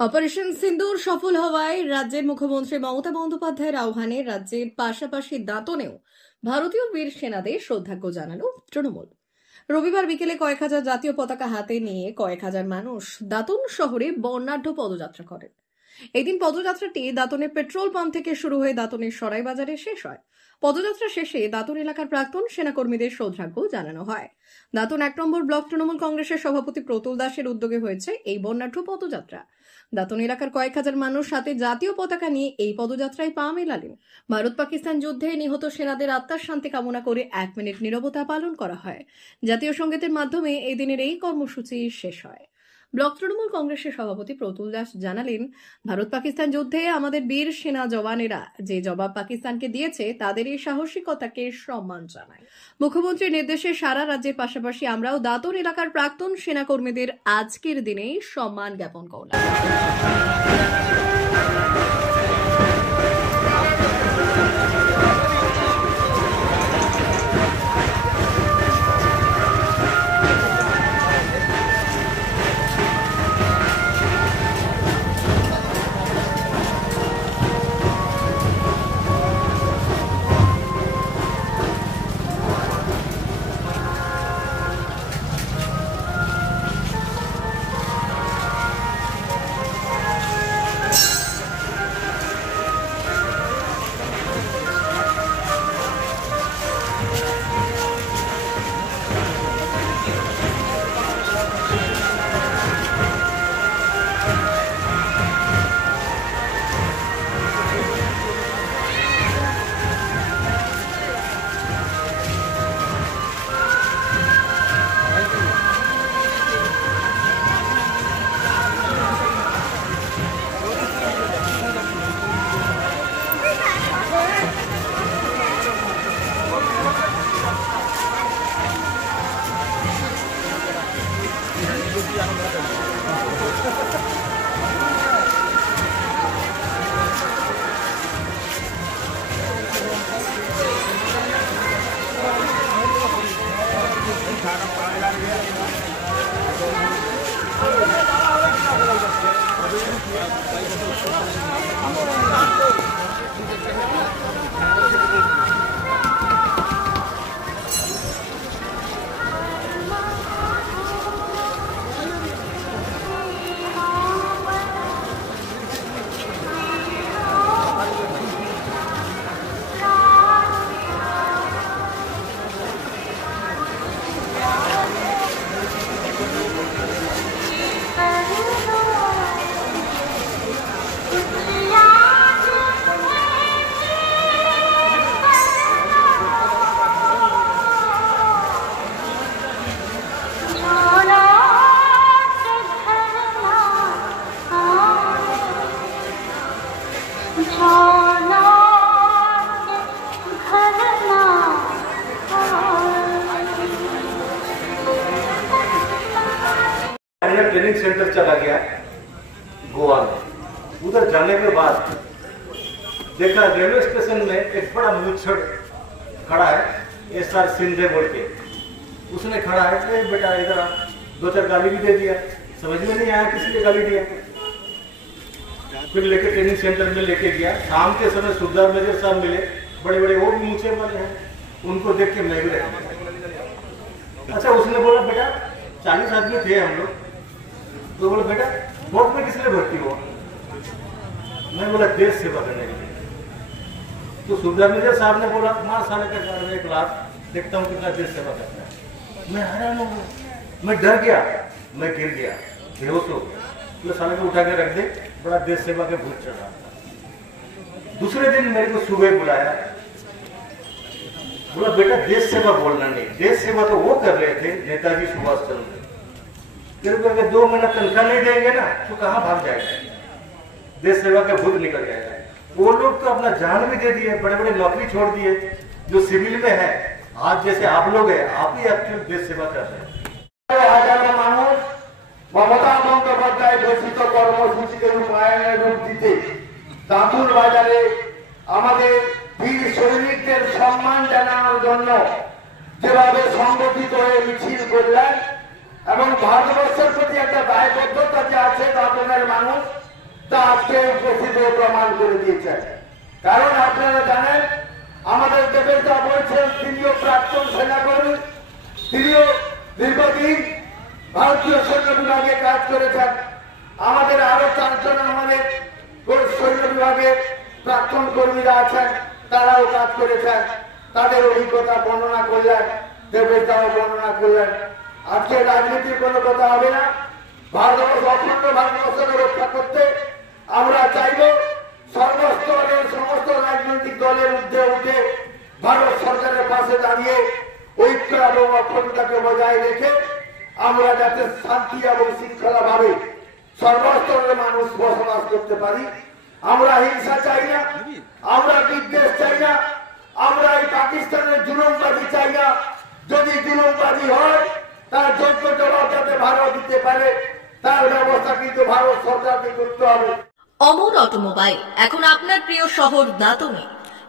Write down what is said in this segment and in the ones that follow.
Operation সিন্দুর সফল হওয়ায় রাজ্যের মুখ্যমন্ত্রী মমতা বন্দ্যোপাধ্যায়ের আহ্বানে রাজ্যের পাশাপাশি দাঁতনেও ভারতীয় বীর সেনাদের শ্রদ্ধার্ঘ্য জানালো তৃণমূল। রবিবার বিকেলে কয়েক হাজার জাতীয় পতাকা হাতে নিয়ে কয়েক হাজার মানুষ দাঁতন শহরে বর্ণাঢ্য পদযাত্রা করেন। এদিন পদযাত্রাটি দাঁতনের পেট্রোল পাম্প থেকে শুরু হয়ে দাঁতনের সরাই বাজারে শেষ হয়। পদযাত্রা শেষে দাঁতন এলাকার প্রাক্তন সেনাকর্মীদের শ্রদ্ধার্ঘ্য জানানো হয়। দাঁতন ১ নম্বর ব্লক তৃণমূল কংগ্রেসের সভাপতি প্রতুল দাসের উদ্যোগে হয়েছে এই বর্ণাঢ্য পদযাত্রা। দাঁতন এলাকার কয়েক হাজার মানুষ হাতে জাতীয় পতাকা নিয়ে এই পদযাত্রায় পা মেলালেন। ভারত পাকিস্তান যুদ্ধে নিহত সেনাদের আত্মার শান্তি কামনা করে ১ মিনিট নীরবতা পালন করা হয়। জাতীয় সঙ্গীতের মাধ্যমে এই দিনের এই কর্মসূচি শেষ হয়। ব্লক তৃণমূল কংগ্রেসের সভাপতি প্রতুল দাস জানালেন, ভারত পাকিস্তান যুদ্ধে আমাদের বীর সেনা জওয়ানেরা যে জবাব পাকিস্তানকে দিয়েছে তাদের এই সাহসিকতাকে সম্মান জানায়। মুখ্যমন্ত্রীর নির্দেশে সারা রাজ্যের পাশাপাশি আমরাও দাঁতন এলাকার প্রাক্তন সেনাকর্মীদের আজকের দিনে সম্মান জ্ঞাপন করলাম। ट्रेनिंग सेंटर चला गया गोवा में। उधर जाने के बाद देखा रेलवे स्टेशन में एक बड़ा मुच्छड़ खड़ा है, SR सिंधे बोल के। उसने खड़ा है, बेटा इधर आ, 2-4 गाली भी दे दिया, समझ में नहीं आया किस लिए गाली दिया। फिर लेके ट्रेनिंग सेंटर में लेके गया। शाम के समय सुखदार मेजर साहब मिले, बड़े बड़े वो भी मूछे वाले हैं, उनको देख के मैं भी रहा। अच्छा, उसने बोला बेटा 40 आदमी थे हम लोग, तो बोला बेटा फोर्ट में किस लिए भर्ती हुआ? मैं बोला देश सेवा करने के लिए। तो सुखदार मेजर साहब ने बोला मार साले का 1 लाख, देखता हूँ कितना देश सेवा करता है। मैं हैरान हो गया, मैं डर गया, मैं गिर गया, बेहोश हो गया। तो साले को उठा के रख दे, बड़ा देश सेवा के भूत चढ़ा। दूसरे दिन मेरे को सुबह बुलाया, बोला बेटा देश सेवा बोलना नहीं, देश सेवा तो वो कर रहे थे नेताजी सुभाष चंद्र। तेरे को अगर 2 महीना तनख्वाह नहीं देंगे ना तो कहाँ भाग जाएगा, देश सेवा का भूत निकल जाएगा। वो लोग तो अपना जान भी दे दिए, बड़े बड़े नौकरी छोड़ दिए, जो सिविल में है। आज जैसे आप लोग हैं, आप ही एक्चुअल देश सेवा कर रहे हैं। মমতা বন্দ্যোপাধ্যায় ঘোষিত কর্মসূচিকে রূপায়ণের রূপ দিতে দাঁতুর বাজারে আমাদের বীর সৈনিকদের সম্মান জানানোর জন্য যেভাবে সংগঠিত হয়ে মিছিল করলেন, এবং ভারতবর্ষের প্রতি একটা দায়বদ্ধতা যে আছে দাঁতনের মানুষ, তা আজকে উপস্থিত প্রমাণ করে দিয়েছেন। কারণ আপনারা জানেন, আমাদের দেবেশদা বলছেন তিনিও প্রাক্তন সেনাকর্মী, তিনিও দীর্ঘদিন ভারতীয় সৈন্য বিভাগে কাজ করেছেন। আমাদের আরো 4 জন আমাদের সৈন্য বিভাগের প্রাক্তন কর্মীরা আছেন, তারাও কাজ করেছেন। তাদের অভিজ্ঞতা বর্ণনা করলেন, দেবেশদাও বর্ণনা করলেন। আজকে রাজনীতির কোনো কথা হবে না। ভারতবর্ষ অখণ্ড ভারতবর্ষকে রক্ষা করতে আমরা চাইব সর্বস্তরের সমস্ত রাজনৈতিক দলের ঊর্ধ্বে উঠে ভারত সরকারের পাশে দাঁড়িয়ে ঐক্য এবং অখণ্ডতাকে বজায় রেখে আমরা যাতে শান্তি এবং শৃঙ্খলা ভাবে সর্বস্তরের মানুষ বসবাস করতে পারি। আমরা হিংসা চাই না, আমরা বিদ্বেষ চাই না, আমরা এই পাকিস্তানের জুলুমবাজি চাই না। যদি জুলুমবাজি হয় তার যোগ্য জবাব যাতে ভারত দিতে পারে, তার ব্যবস্থা কিন্তু ভারত সরকারকে করতে হবে। অমর অটোমোবাইল এখন আপনার প্রিয় শহর দাঁতনে।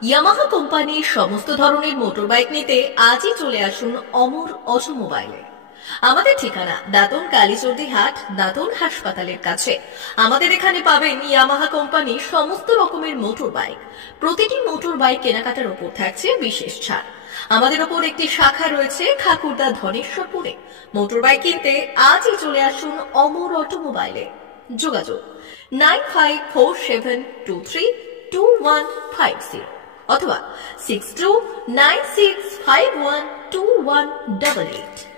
ইয়ামাহা কোম্পানির সমস্ত ধরনের মোটর বাইক নিতে আজই চলে আসুন অমর অটোমোবাইলে। আমাদের ঠিকানা দাঁতন কালীচর্দি হাট, দাঁতন হাসপাতালের কাছে। আমাদের এখানে পাবেন ইয়ামাহা কোম্পানির সমস্ত রকমের মোটর বাইক। প্রতিটি মোটর বাইক কেনাকাটার উপর থাকছে বিশেষ ছাড়। আমাদের ওপর একটি শাখা রয়েছে খাকুরদা ধনেশ্বরপুরে। মোটর বাইক কিনতে আজই চলে আসুন অমর অটোমোবাইলে। যোগাযোগ 9547232150 অথবা 6296512188।